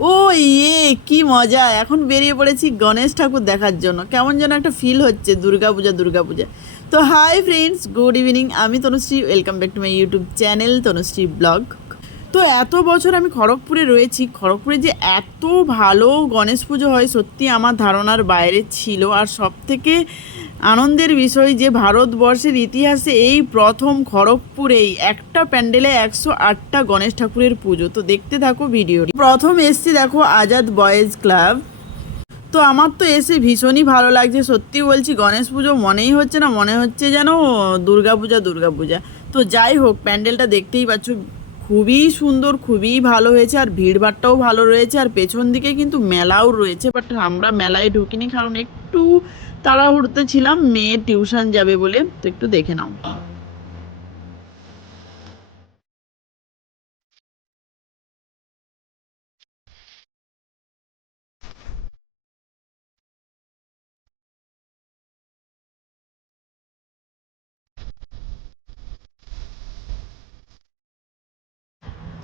ও ইয়ে, কি মজা! এখন বেরিয়ে পড়েছি গণেশ ঠাকুর দেখার জন্য। কেমন যেন একটা ফিল হচ্ছে দুর্গাপূজা, দুর্গাপূজা। তো হাই ফ্রেন্ডস, গুড ইভিনিং। আমি Tanushree, welcome back to my YouTube channel Tanushree blog. তো এত বছর আমি খড়গপুরে রয়েছি, খড়গপুরে যে এত ভালো গণেশ পুজো হয় সত্যি আমার ধারণার বাইরে ছিল। আর সবথেকে আনন্দের বিষয় যে ভারতবর্ষের ইতিহাসে এই প্রথম খড়গপুরেই একটা প্যান্ডেলে 108টা গণেশ ঠাকুরের পুজো। তো দেখতে থাকো ভিডিওটি। প্রথম এসছি দেখো আজাদ বয়েজ ক্লাব। তো আমার তো এসে ভীষণই ভালো লাগছে, সত্যি বলছি। গণেশ পুজো মনেই হচ্ছে না, মনে হচ্ছে যেন দুর্গাপূজা, দুর্গাপূজা। তো যাই হোক, প্যান্ডেলটা দেখতেই পাচ্ছ, খুবই সুন্দর, খুবই ভালো হয়েছে। আর ভিড়ভাড়টাও ভালো রয়েছে। আর পেছন দিকে কিন্তু মেলাও রয়েছে, বাট আমরা মেলায় ঢুকিনি কারণ একটু তাড়াহুড়োতে ছিলাম, মেয়ে টিউশন যাবে বলে। তো একটু দেখে নাও।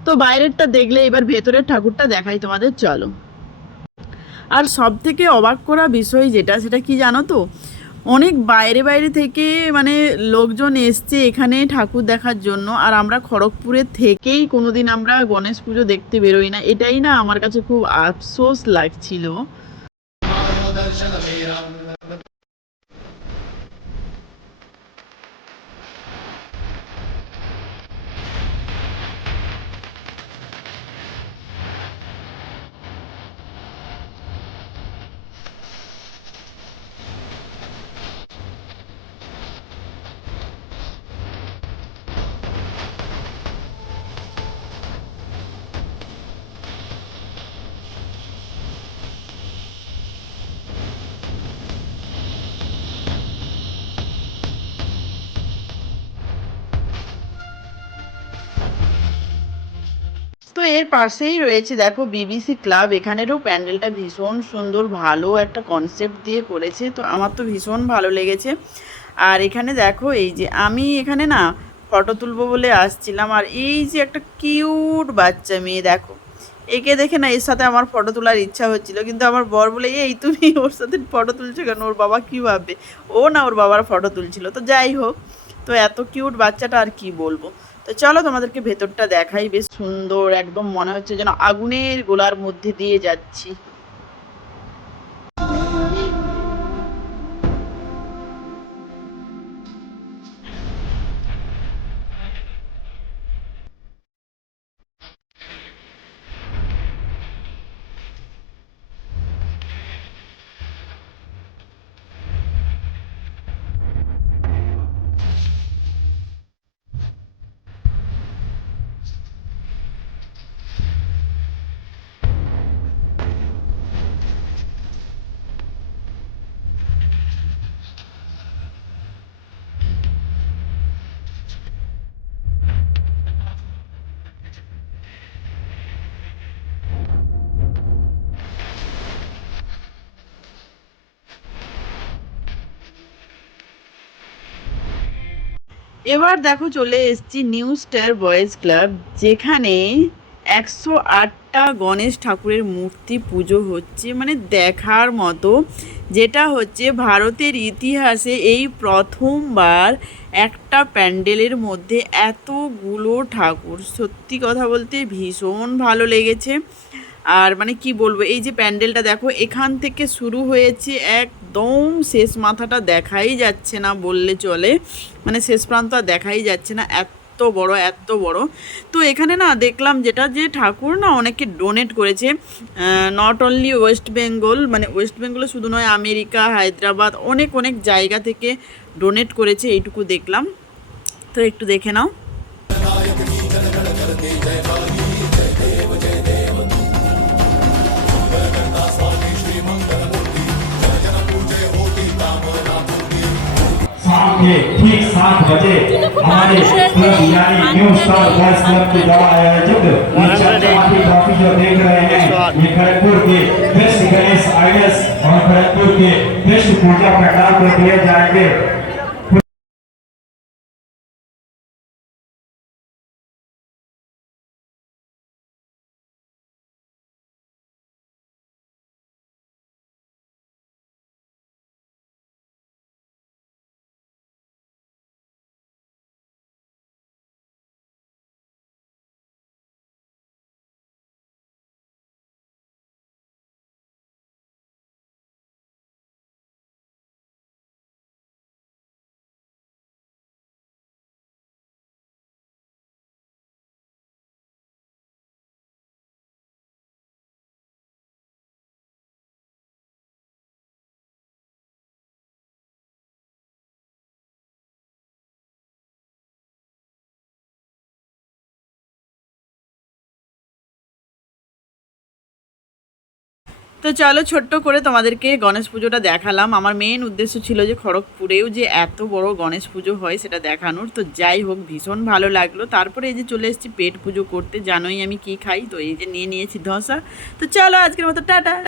তো বাইরেরটা দেখলে এবার ভেতরের ঠাকুরটা দেখাই তোমাদের, চলো। আর সব থেকে অবাক করা বিষয় যেটা, সেটা কি জানো তো, অনেক বাইরে বাইরে থেকে মানে লোকজন এসছে এখানে ঠাকুর দেখার জন্য। আর আমরা খড়গপুরের থেকেই কোনোদিন আমরা গণেশ পুজো দেখতে বেরোই না। এটাই না আমার কাছে খুব আফসোস লাগছিল। তো এর পাশেই রয়েছে দেখো বিবিসি ক্লাব। এখানেরও প্যান্ডেলটা ভীষণ সুন্দর, ভালো একটা কনসেপ্ট দিয়ে করেছে। তো আমার তো ভীষণ ভালো লেগেছে। আর এখানে দেখো, এই যে আমি এখানে না ফটো তুলবো বলে আসছিলাম, আর এই যে একটা কিউট বাচ্চা মেয়ে দেখো, একে দেখে না এর সাথে আমার ফটো তোলার ইচ্ছা হচ্ছিল। কিন্তু আমার বর বলে, এই তুমি ওর সাথে ফটো তুলছো কেন, ওর বাবা কী ভাববে। ও না ওর বাবার ফটো তুলছিল। তো যাই হোক, তো এত কিউট বাচ্চাটা আর কি বলবো। তো চলো তোমাদেরকে ভেতরটা দেখাই। বেশ সুন্দর, একদম মনে হচ্ছে যেন আগুনের গোলার মধ্যে দিয়ে যাচ্ছি। এবার দেখো চলে এসেছি নিউ স্টার বয়েজ ক্লাব, যেখানে 108টা গণেশ ঠাকুরের মূর্তি পুজো হচ্ছে, মানে দেখার মতো। যেটা হচ্ছে ভারতের ইতিহাসে এই প্রথমবার একটা প্যান্ডেলের মধ্যে এতগুলো ঠাকুর। সত্যি কথা বলতে ভীষণ ভালো লেগেছে। আর মানে কি বলবো, এই যে প্যান্ডেলটা দেখো, এখান থেকে শুরু হয়েছে, একদম শেষ মাথাটা দেখাই যাচ্ছে না বললে চলে। মানে শেষ প্রান্ত আর দেখাই যাচ্ছে না, এত বড়, এত বড়। তো এখানে না দেখলাম যেটা, যে ঠাকুর না অনেকে ডোনেট করেছে। নট অনলি ওয়েস্ট বেঙ্গল, মানে ওয়েস্ট বেঙ্গলে শুধু নয়, আমেরিকা, হায়দ্রাবাদ, অনেক অনেক জায়গা থেকে ডোনেট করেছে, এইটুকু দেখলাম। তো একটু দেখে নাও। शाम के ठीक 7 बजे हमारे क्लब यानी न्यू स्टार बॉयज क्लब के द्वारा आयोजित ये चमचमाती ट्रॉफी जो देख रहे हैं, ये खड़गपुर के बेस्ट गणेश आइडल्स और खड़गपुर के बेस्ट पूजा पंडाल को दिए जाएंगे। তো চলো ছোট্ট করে তোমাদেরকে গণেশ পুজোটা দেখালাম। আমার মেন উদ্দেশ্য ছিল যে খড়গপুরেও যে এত বড় গণেশ পুজো হয় সেটা দেখানোর। তো যাই হোক, ভীষণ ভালো লাগলো। তারপরে এই যে চলে এসেছি পেট পুজো করতে, জানোই আমি কি খাই, তো এই যে নিয়ে নিয়েছি ধোসা। তো চলো আজকের মতো টাটা।